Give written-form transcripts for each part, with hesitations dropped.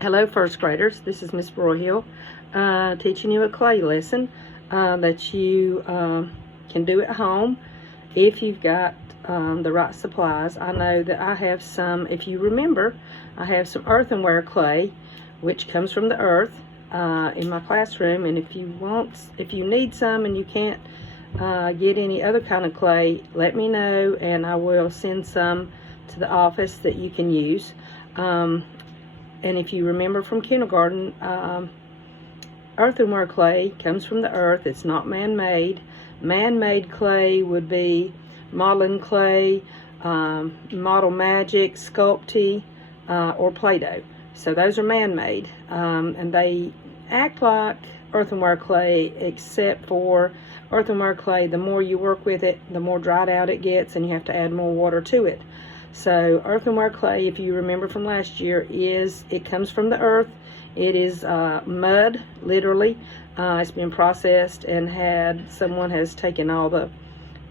Hello, first graders. This is Miss Broyhill teaching you a clay lesson that you can do at home if you've got the right supplies. I know that I have some, if you remember, I have some earthenware clay, which comes from the earth, in my classroom. And if you need some and you can't get any other kind of clay, let me know and I will send some to the office that you can use. And if you remember from kindergarten, earthenware clay comes from the earth. It's not man-made. Man-made clay would be modeling clay, Model Magic, Sculpey, or Play-Doh. So those are man-made, and they act like earthenware clay, except for earthenware clay, the more you work with it, the more dried out it gets, and you have to add more water to it. So earthenware clay, if you remember from last year, it comes from the earth. It is mud, literally. It's been processed and someone has taken all the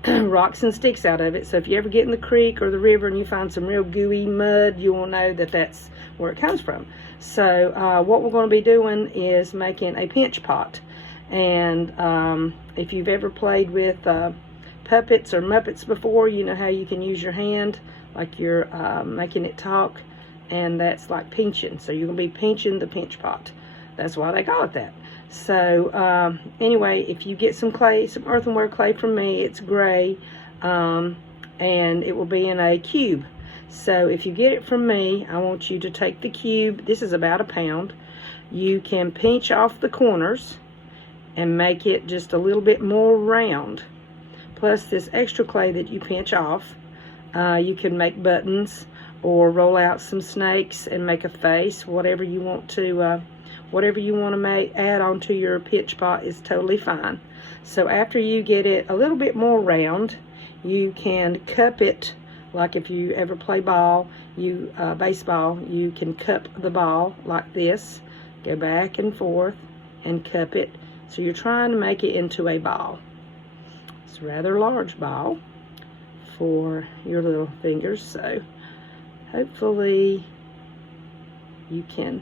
rocks and sticks out of it. So if you ever get in the creek or the river and you find some real gooey mud, you will know that that's where it comes from. So what we're going to be doing is making a pinch pot. And if you've ever played with puppets or Muppets before, you know how you can use your hand like you're making it talk, and that's like pinching. So you're going to be pinching the pinch pot. That's why they call it that. So anyway, if you get some clay, some earthenware clay from me, it's gray, and it will be in a cube. So if you get it from me, I want you to take the cube. This is about 1 pound. You can pinch off the corners and make it just a little bit more round. Plus this extra clay that you pinch off, you can make buttons or roll out some snakes and make a face. Whatever you want to add onto your pinch pot is totally fine. So after you get it a little bit more round, you can cup it. Like if you ever play ball, baseball, you can cup the ball like this, go back and forth and cup it. So you're trying to make it into a ball. It's a rather large ball for your little fingers, so hopefully you can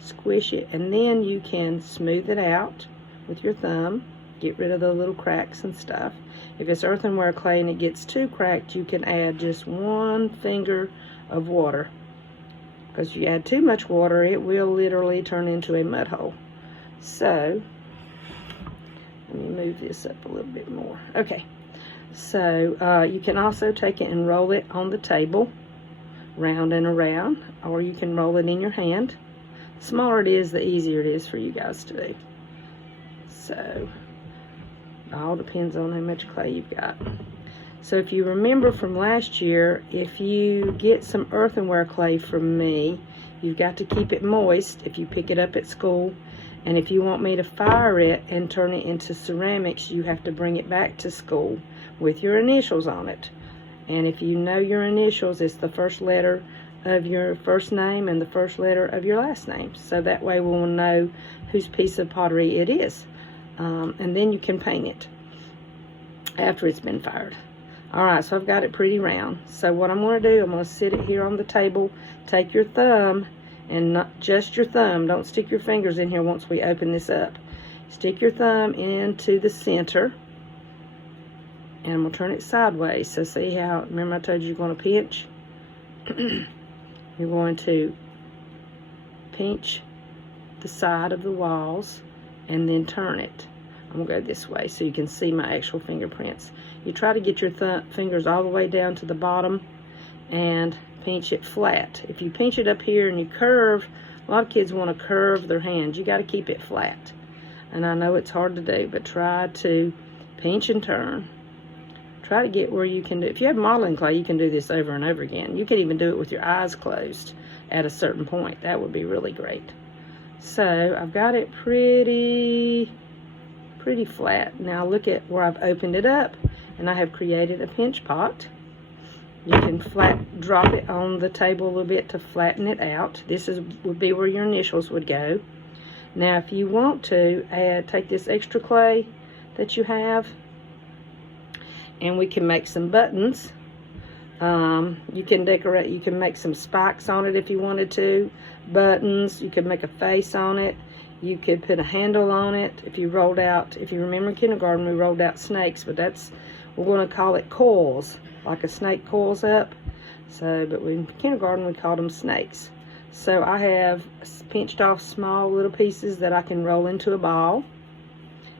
squish it, and then you can smooth it out with your thumb, get rid of the little cracks and stuff. If it's earthenware clay and it gets too cracked, you can add just 1 finger of water, because if you add too much water, it will literally turn into a mud hole. So let me move this up a little bit more. Okay, so you can also take it and roll it on the table, round and around, or you can roll it in your hand. The smaller it is, the easier it is for you guys to do. So it all depends on how much clay you've got. So if you remember from last year, if you get some earthenware clay from me, you've got to keep it moist if you pick it up at school. And if you want me to fire it and turn it into ceramics, you have to bring it back to school with your initials on it. And if you know your initials, it's the first letter of your first name and the first letter of your last name. So that way we'll know whose piece of pottery it is. And then you can paint it after it's been fired. Alright, so I've got it pretty round. So what I'm going to do, I'm going to sit it here on the table, take your thumb, and not just your thumb, don't stick your fingers in here once we open this up. Stick your thumb into the center, and I'm going to turn it sideways. So see how, remember I told you you're going to pinch? You're going to pinch the side of the walls and then turn it. I'm going to go this way so you can see my actual fingerprints. You try to get your fingers all the way down to the bottom and pinch it flat. If you pinch it up here and you curve, a lot of kids want to curve their hands. You got to keep it flat. And I know it's hard to do, but try to pinch and turn. Try to get where you can do. If you have modeling clay, you can do this over and over again. You can even do it with your eyes closed at a certain point. That would be really great. So I've got it pretty flat. Now look at where I've opened it up, and I have created a pinch pot. You can drop it on the table a little bit to flatten it out. This would be where your initials would go. Now if you want to take this extra clay that you have, and we can make some buttons You can decorate, you can make some spikes on it if you wanted to, buttons, you could make a face on it, you could put a handle on it. If you remember in kindergarten we rolled out snakes, but we're going to call it coils, like a snake coils up. So, but in kindergarten we called them snakes. So I have pinched off small little pieces that I can roll into a ball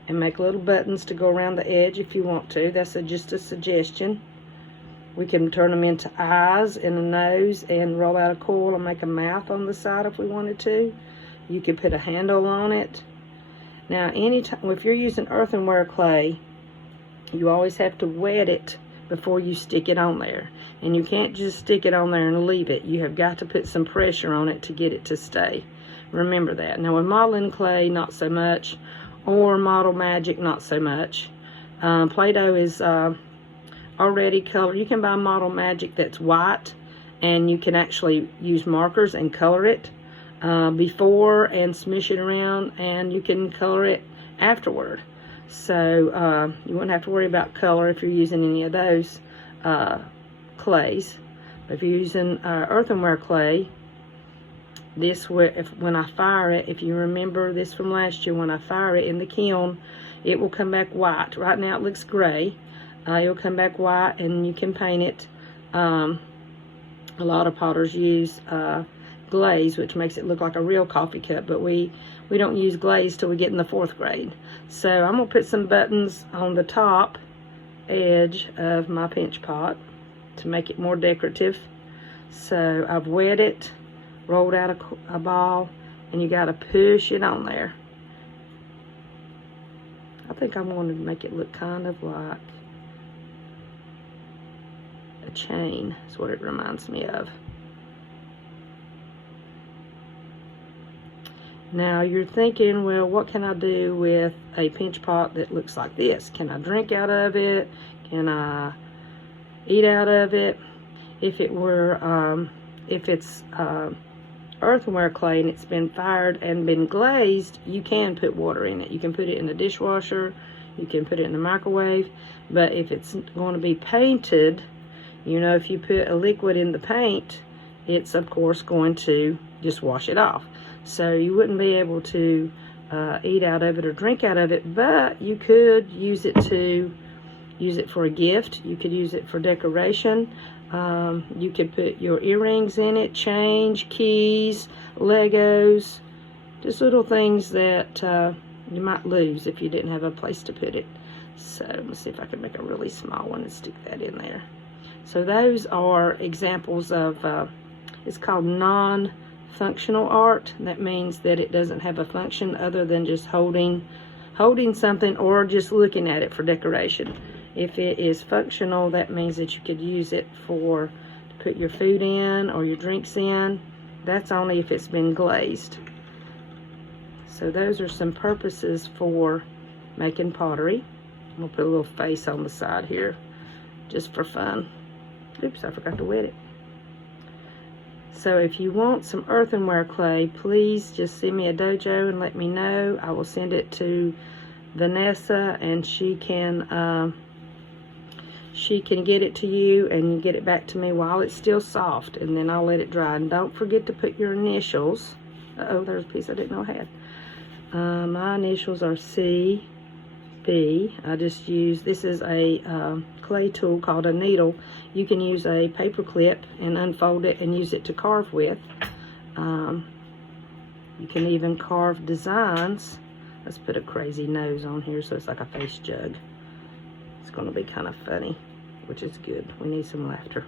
and make little buttons to go around the edge if you want to. That's just a suggestion. We can turn them into eyes and a nose and roll out a coil and make a mouth on the side if we wanted to. You could put a handle on it. Now, anytime if you're using earthenware clay, you always have to wet it before you stick it on there. And you can't just stick it on there and leave it. You have got to put some pressure on it to get it to stay. Remember that. Now, with modeling clay, not so much, or Model Magic, not so much. Play-Doh is already colored. You can buy Model Magic that's white, and you can actually use markers and color it before and smush it around, and you can color it afterward. So you wouldn't have to worry about color if you're using any of those clays. But if you're using earthenware clay, when I fire it, if you remember this from last year, when I fire it in the kiln, it will come back white. Right now it looks gray. It will come back white, and you can paint it. A lot of potters use glaze, which makes it look like a real coffee cup, but we don't use glaze till we get in the 4th grade. So I'm going to put some buttons on the top edge of my pinch pot to make it more decorative. So I've wet it, rolled out a ball, and you got to push it on there. I think I wanted to make it look kind of like a chain. That's what it reminds me of. Now you're thinking, well, what can I do with a pinch pot that looks like this? Can I drink out of it? Can I eat out of it? If it's earthenware clay and it's been fired and been glazed, you can put water in it. You can put it in the dishwasher, you can put it in the microwave. But if it's going to be painted, you know, if you put a liquid in the paint, it's of course going to just wash it off. So you wouldn't be able to eat out of it or drink out of it, but you could use it for a gift. You could use it for decoration. You could put your earrings in it, change, keys, Legos, just little things that you might lose if you didn't have a place to put it. So let's see if I can make a really small one and stick that in there. So those are examples of, it's called non-functional art. That means that it doesn't have a function other than just holding something or just looking at it for decoration. If it is functional, that means that you could use it to put your food in or your drinks in. That's only if it's been glazed. So those are some purposes for making pottery. I'm going to put a little face on the side here just for fun. Oops, I forgot to wet it. So if you want some earthenware clay, please just send me a dojo and let me know. I will send it to Vanessa, and she can get it to you, and you get it back to me while it's still soft, and then I'll let it dry. And don't forget to put your initials. Uh-oh, there's a piece I didn't know I had. My initials are CB. I just use, this is a clay tool called a needle. You can use a paper clip and unfold it and use it to carve with. You can even carve designs. Let's put a crazy nose on here so it's like a face jug. It's going to be kind of funny, which is good. We need some laughter.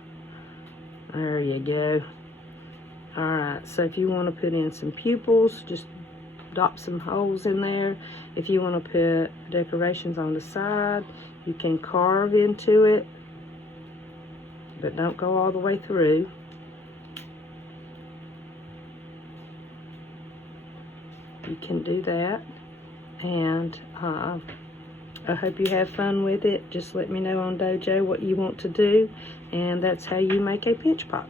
There you go. Alright, so if you want to put in some pupils, just dot some holes in there. If you want to put decorations on the side, you can carve into it, but don't go all the way through. You can do that, and I hope you have fun with it. Just let me know on Dojo what you want to do, and that's how you make a pinch pot.